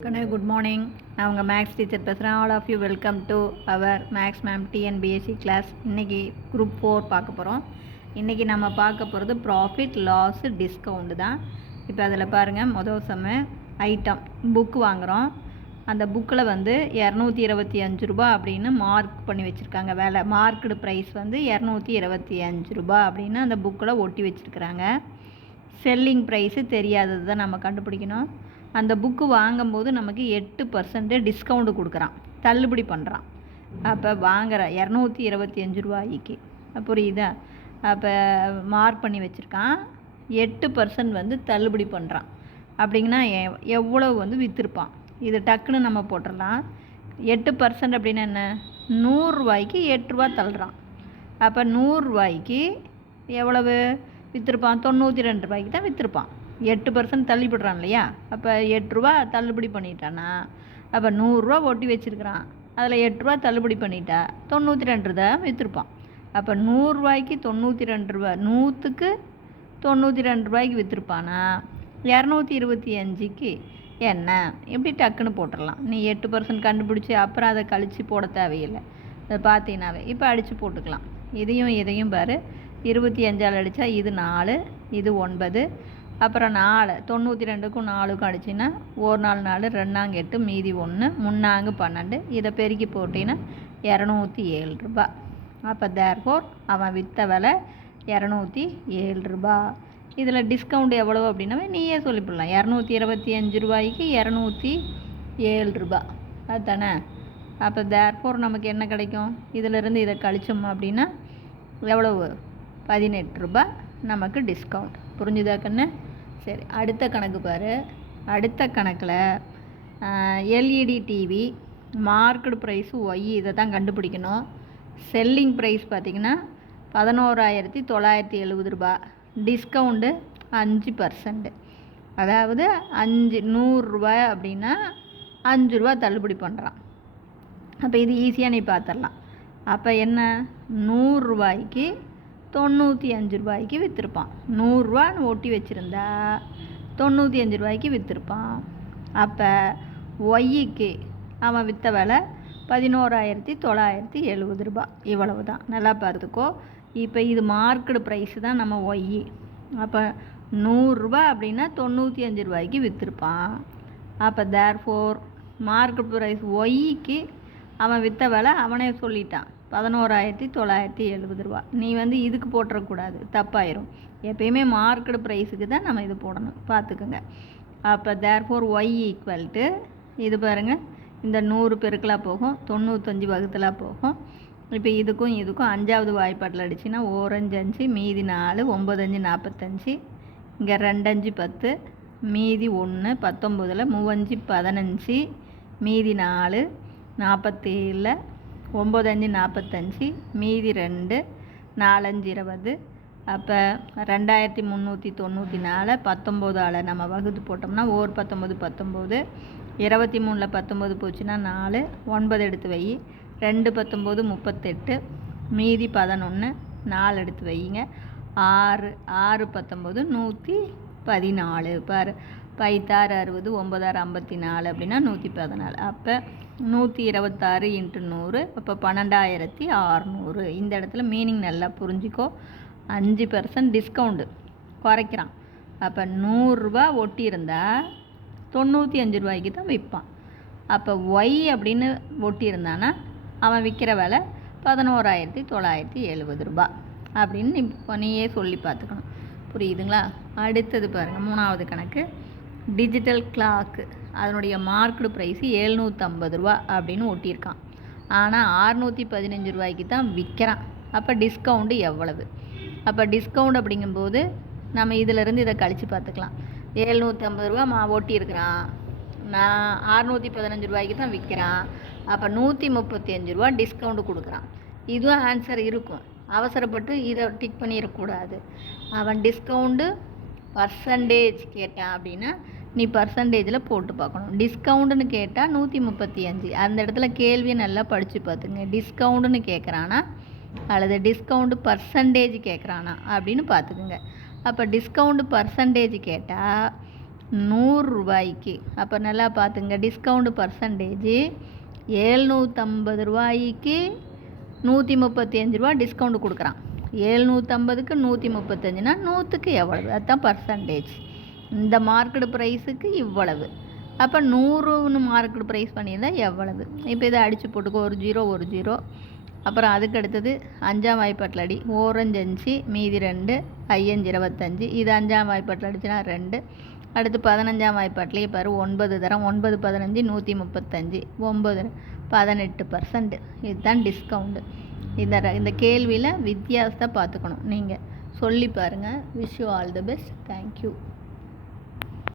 Good morning. நான் உங்கள் maths teacher பேசுகிறேன். All of you welcome to our maths ma'am TNPSC class. இன்றைக்கி group 4 பார்க்க போகிறோம். இன்றைக்கி நம்ம பார்க்க போகிறது ப்ராஃபிட் லாஸு டிஸ்கவுண்ட் தான். இப்போ அதில் பாருங்கள், மொதல் சம ஐட்டம் புக்கு வாங்குகிறோம். அந்த புக்கில் வந்து 225 ரூபா அப்படின்னு மார்க் பண்ணி வச்சுருக்காங்க. வேலை மார்க்கடு ப்ரைஸ் வந்து 225 ரூபா அப்படின்னு அந்த புக்கில் ஒட்டி வச்சுருக்குறாங்க. செல்லிங் ப்ரைஸு தெரியாதது தான் நம்ம கண்டுபிடிக்கணும். அந்த புக்கு வாங்கும்போது நமக்கு 8% டிஸ்கவுண்ட் கொடுக்குறான், தள்ளுபடி பண்ணுறான். அப்போ வாங்குகிற 225 ரூபாய்க்கு புரியுதா? அப்போ மார்க் பண்ணி வச்சுருக்கான், 8% வந்து தள்ளுபடி பண்ணுறான். அப்படிங்கன்னா எவ்வளோ வந்து விற்றுருப்பான்? இது டக்குன்னு நம்ம போட்டுடலாம். 8% அப்படின்னா என்ன? 100 ரூபாய்க்கு 8 ரூபா தள்ளுறான். அப்போ 100 ரூபாய்க்கு எவ்வளவு விற்றுருப்பான்? 92 ரூபாய்க்கு தான் விற்றுருப்பான். 8% தள்ளிவிடுறான் இல்லையா? அப்போ 8 ரூபா தள்ளுபடி பண்ணிட்டானா, அப்போ 100 ரூபா ஒட்டி வச்சுருக்கிறான், அதில் 8 ரூபா தள்ளுபடி பண்ணிட்டா 92 தான் விற்றுருப்பான். அப்போ 100 ரூபாய்க்கு 92 ரூபா, 100க்கு 92 ரூபாய்க்கு விற்றுருப்பானா, 225க்கு என்ன? எப்படி டக்குன்னு போட்டுடலாம். நீ 8% கண்டுபிடிச்சி அப்புறம் அதை கழித்து போட தேவையில்லை. அதை பார்த்தீங்கன்னாவே இப்போ அடித்து போட்டுக்கலாம். இதையும் பாரு, 25ஆல் அடித்தா இது 4, இது 9, அப்புறம் 4 92க்கும் 4க்கும் அடிச்சின்னா 1 4 4 2 8 மீதி 1 3 12, இதை பெருக்கி போட்டிங்கன்னா 207 ரூபா. அப்போ தேர்ஃபோர் அவன் விற்ற விலை 207 ரூபா. இதில் டிஸ்கவுண்ட் எவ்வளோ அப்படின்னா நீயே சொல்லிவிடலாம். 225 ரூபாய்க்கு 207 ரூபா அதுதானே? அப்போ தேர்ஃபோர் நமக்கு என்ன கிடைக்கும்? இதிலிருந்து இதை கழிச்சோம் அப்படின்னா எவ்வளவு? 18 ரூபா நமக்கு டிஸ்கவுண்ட். புரிஞ்சுதா கண்ணு? சரி, அடுத்த கணக்கு பாரு. அடுத்த கணக்கில் LED TV market price Y, இதை தான் கண்டுபிடிக்கணும். செல்லிங் ப்ரைஸ் பார்த்திங்கன்னா 11,970 ரூபா, டிஸ்கவுண்டு 5%. அதாவது 100 ரூபா அப்படின்னா 5 ரூபா தள்ளுபடி பண்ணுறான். அப்போ இது ஈஸியாக நீ பார்த்துடலாம். அப்போ என்ன? 100 ரூபாய்க்கு 95 ரூபாய்க்கு விற்றுருப்பான். 100 ரூபான்னு ஒட்டி வச்சுருந்தா 95 ரூபாய்க்கு விற்றுருப்பான். அப்போ ஒய்க்கு அவன் விற்ற விலை 11,970 ரூபா. இவ்வளவு தான். நல்லா பார்த்துக்கோ. இப்போ இது மார்க்கெட் ப்ரைஸு தான் நம்ம ஒய். அப்போ 100 ரூபா அப்படின்னா 95 ரூபாய்க்கு விற்றுருப்பான். அப்போ தேர்ஃபோர் மார்க்கெட் ப்ரைஸ் ஒய்க்கு அவன் விற்ற விலை அவனே சொல்லிட்டான், 11,970 ரூபா. நீ வந்து இதுக்கு போட்டுறக்கூடாது, தப்பாயிரும். எப்பயுமே மார்க்கெட் ப்ரைஸுக்கு தான் நம்ம இது போடணும், பார்த்துக்குங்க. அப்போ தேர்ஃபோர் ஒய் ஈக்குவல் டு இது பாருங்கள், இந்த 100 பெருக்கலாக போகும், 95 வகுத்தலாக போகும். இப்போ இதுக்கும் 5வது வாய்ப்பாட்டில் அடிச்சுன்னா 1 5 5 மீதி 4 9 5 45, இங்கே 2 5 10 மீதி 1 19, 3 5 15 மீதி 4 47, 9 5 45 மீதி 2 4 5 20. அப்போ 2394 19ஆல் நம்ம வகுத்து போட்டோம்னா 1 19 19, 23ல் 19 போச்சுன்னா 4 9 எடுத்து வை, 2 19 38 மீதி 11 4 எடுத்து வைங்க, 6 6 19 114. பாரு, 5 6 60 9 6 54 அப்படின்னா 114. அப்போ 126 × 100, அப்போ 12,600. இந்த இடத்துல மீனிங் நல்லா புரிஞ்சிக்கோ. 5% டிஸ்கவுண்டு குறைக்கிறான். அப்போ 100 ரூபா ஒட்டி இருந்தால் 95 ரூபாய்க்கு தான் விற்பான். அப்போ ஒய் அப்படின்னு ஒட்டி இருந்தானா அவன் விற்கிற விலை 11,970 ரூபா அப்படின்னு நீயே சொல்லி பார்த்துக்கணும். புரியுதுங்களா? அடுத்தது பாருங்கள், 3வது கணக்கு. டிஜிட்டல் கிளாக்கு அதனுடைய மார்க்கெட் ப்ரைஸு 750 ரூபா அப்படின்னு ஒட்டியிருக்கான். ஆனால் 615 ரூபாய்க்கு தான் விற்கிறான். அப்போ டிஸ்கவுண்டு எவ்வளவு? அப்போ டிஸ்கவுண்ட் அப்படிங்கும்போது நம்ம இதிலேருந்து இதை கழித்து பார்த்துக்கலாம். 750 ரூபா ஒட்டியிருக்கிறான், நான் 615 ரூபாய்க்கு தான் விற்கிறான். அப்போ 135 ரூபா டிஸ்கவுண்டு கொடுக்குறான். இதுவும் ஆன்சர் இருக்கும். அவசரப்பட்டு இதை டிக் பண்ணிடக்கூடாது. அவன் டிஸ்கவுண்டு பர்சன்டேஜ் கேட்டான் அப்படின்னா நீ பர்சன்டேஜில் போட்டு பார்க்கணும். டிஸ்கவுண்டுன்னு கேட்டால் 135. அந்த இடத்துல கேள்வியை நல்லா படித்து பார்த்துங்க. டிஸ்கவுண்டுன்னு கேட்குறானா அல்லது டிஸ்கவுண்டு பர்சன்டேஜ் கேட்குறானா அப்படின்னு பார்த்துக்குங்க. அப்போ டிஸ்கவுண்டு பர்சன்டேஜ் கேட்டால் ரூபாய்க்கு. அப்போ நல்லா பார்த்துங்க, டிஸ்கவுண்ட் பர்சன்டேஜ் 750 ரூபாய்க்கு 135 ரூபா டிஸ்கவுண்ட் கொடுக்குறான். 750க்கு 135னா 100க்கு எவ்வளவு, அதுதான் பர்சன்டேஜ். இந்த மார்க்கெட் ப்ரைஸுக்கு இவ்வளவு. அப்போ 100ன்னு மார்க்கெட் ப்ரைஸ் பண்ணியிருந்தால் எவ்வளவு. இப்போ இதை அடித்து போட்டுக்கோ, ஒரு 0. அப்புறம் அதுக்கு அடுத்தது 5ஆம் வாய்ப்பாட்டில் அடி, ஓரஞ்சு 5, மீதி 2, 5 25. இது 5ஆம் வாய்ப்பாட்டில் அடிச்சுனா 2. அடுத்து 15ஆம் வாய்ப்பாட்டிலேயே பாரு, 9 தரம், 9 15 135, 9 18%. இதுதான் டிஸ்கவுண்டு. இந்த கேள்வியில் வித்தியாசத்தை பார்த்துக்கணும். நீங்கள் சொல்லி பாருங்கள். Wish you all the best. Thank you.